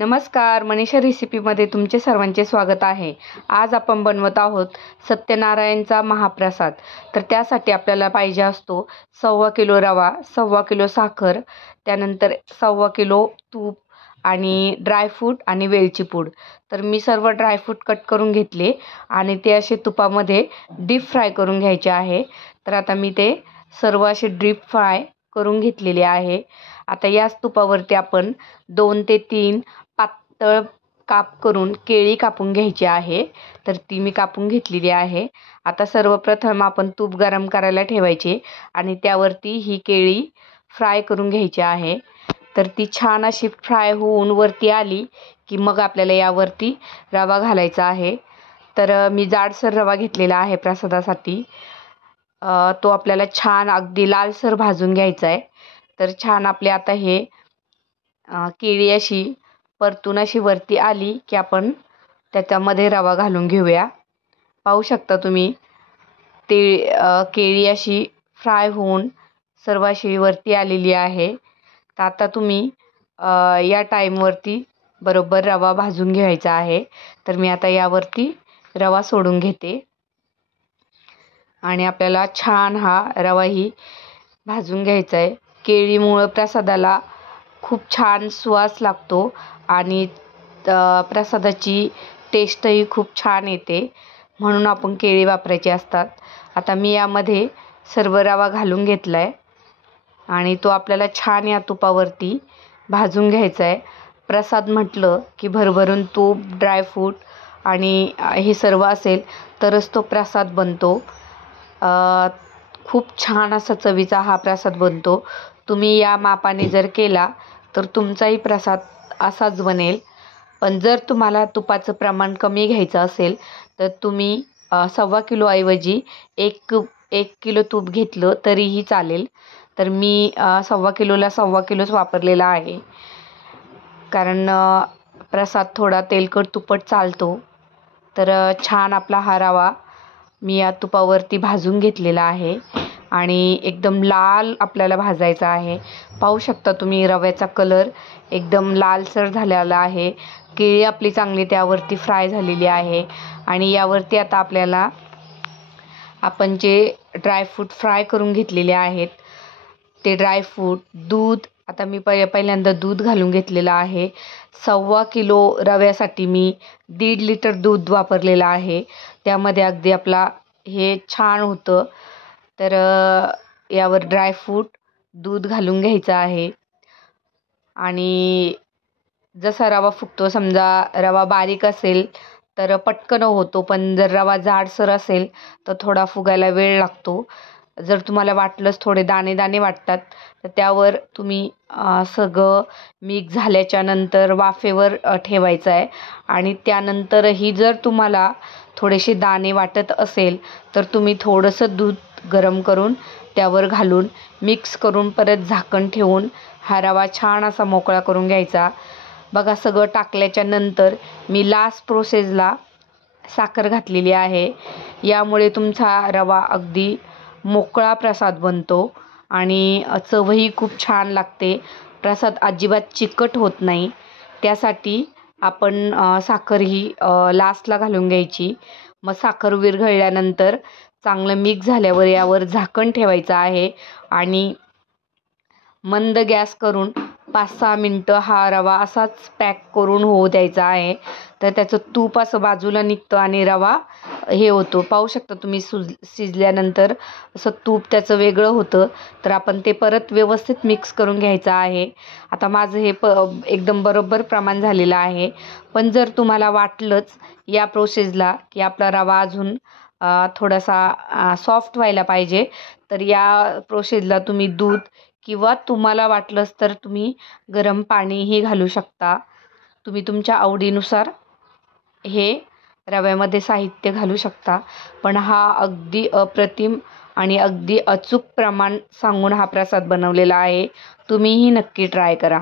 नमस्कार, मनीषा रेसिपीमध्ये तुमचे सर्वांचे स्वागत आहे। आज आपण बनवत आहोत सत्यनारायणचा महाप्रसाद। तर त्यासाठी आपल्याला पाहिजे असतो 1.25 किलो रवा, 1.25 किलो साखर, त्यानंतर 1.25 किलो तूप आणि ड्रायफ्रूट आणि वेलची पूड। तर मी सर्व ड्रायफ्रूट कट करून घेतले आणि ते असे तुपामध्ये डीप फ्राय करून घ्यायचे आहे। तर आता मी ते सर्व असे डीप फ्राय करून घेतलेले आहे। आता याच तुपावरती आपण 2 ते 3 पातळ काप करून केळी कापून घ्यायची आहे। तर ती मी कापून घेतलेली आहे। आता सर्वप्रथम आपण तूप गरम करायला ठेवायचे आणि त्यावरती ही केळी फ्राय करून घ्यायची आहे। तर ती छान अशी फ्राय होऊन वरती आली की मग आपल्याला यावरती रवा घालायचा आहे। तर मी जाडसर रवा घेतलेला आहे प्रसादासाठी। तो आपल्याला छान अगदी लालसर भाजून घ्यायचा आहे। तर छान आपले आता हे केळी अशी परतून अशी वरती आली की आपण त्याच्यामध्ये रवा घालून घेऊया। पाहू शकता तुम्ही ते केळी अशी फ्राय होऊन सर्व अशी वरती आलेली आहे। तर आता तुम्ही या टाईमवरती बरोबर रवा भाजून घ्यायचा आहे। तर मी आता यावरती रवा सोडून घेते आणि आपल्याला छान हा रवाही भाजून घ्यायचा आहे। केळीमुळे प्रसादाला खूप छान सुवास लागतो आणि प्रसादाची टेस्टही खूप छान येते, म्हणून आपण केळी वापरायची असतात। आता मी यामध्ये सर्व रवा घालून घेतला आहे आणि तो आपल्याला छान या तुपावरती भाजून घ्यायचा आहे। प्रसाद म्हटलं की भरभरून तूप, ड्रायफ्रूट आणि हे सर्व असेल तरच तो प्रसाद बनतो। खूप छान असा चवीचा हा प्रसाद बनतो। तुम्ही या मापाने जर केला तर तुमचाही प्रसाद असाच बनेल। पण जर तुम्हाला तुपाचं प्रमाण कमी घ्यायचं असेल तर तुम्ही 1.25 किलो ऐवजी 1 किलो तूप घेतलं तरीही चालेल। तर मी 1.25 किलोला 1.25 किलोच वापरलेला आहे, कारण प्रसाद थोडा तेलकट तुपट चालतो। तर छान आपला हा रवा मी या तुपावरती भाजून घेतलेला आहे आणि एकदम लाल आपल्याला भाजायचा आहे। पाहू शकता तुम्ही रव्याचा कलर एकदम लालसर झालेला आहे। केळी आपली चांगली त्यावरती फ्राय झालेली आहे आणि यावरती आता आपल्याला आपण जे ड्रायफ्रूट फ्राय करून घेतलेले आहेत ते ड्रायफ्रूट, दूध, आता मी पहिल्यांदा दूध घालून घेतलेलं आहे। 1.25 किलो रव्यासाठी मी 1.5 लिटर दूध वापरलेलं आहे। त्यामध्ये अगदी आपला हे छान होतं। तर यावर ड्रायफ्रूट, दूध घालून घ्यायचं आहे आणि जसा रवा फुगतो, समजा रवा बारीक असेल तर पटकन होतो, पण जर रवा जाडसर असेल तर थोडा फुगायला वेळ लागतो। जर तुम्हाला वाटलंच थोडे दाणे दाणे वाटतात तर त्यावर तुम्ही सगळं मिक्स झाल्याच्या नंतर वाफेवर ठेवायचं आहे आणि त्यानंतरही जर तुम्हाला थोडेसे दाणे वाटत असेल तर तुम्ही थोडंसं दूध गरम करून त्यावर घालून मिक्स करून परत झाकण ठेवून हा रवा छान असा मोकळा करून घ्यायचा। बघा, सगळं टाकल्याच्या नंतर मी लास्ट प्रोसेसला साखर घातलेली आहे। यामुळे तुमचा रवा अगदी मोकळा प्रसाद बनतो आणि चवही खूप छान लागते। प्रसाद अजिबात चिकट होत नाही। त्यासाठी आपण साखर ही लास्टला घालून घ्यायची। मग साखर विरघळल्यानंतर चांगलं मिक्स झाल्यावर यावर झाकण ठेवायचं आहे आणि मंद गॅस करून 5-6 मिनटं हा रवा असाच पॅक करून होऊ द्यायचा आहे। तर त्याचं तूप असं बाजूला निघतं आणि रवा हे होतो। पाहू शकता तुम्ही शिजल्यानंतर असं तूप त्याचं वेगळं होतं। तर आपण ते परत व्यवस्थित मिक्स करून घ्यायचं आहे। आता माझं हे एकदम बरोबर प्रमाण झालेलं आहे। पण जर तुम्हाला वाटलंच या प्रोसेसला की आपला रवा अजून थोडासा सॉफ्ट व्हायला पाहिजे तर या प्रोसेसला तुम्ही दूध किंवा तुम्हाला वाटलंच तर तुम्ही गरम पाणीही घालू शकता। तुम्ही तुमच्या आवडीनुसार हे रव्यामध्ये साहित्य घालू शकता। पण हा अगदी अप्रतिम आणि अगदी अचूक प्रमाण सांगून हा प्रसाद बनवलेला आहे। तुम्हीही नक्की ट्राय करा।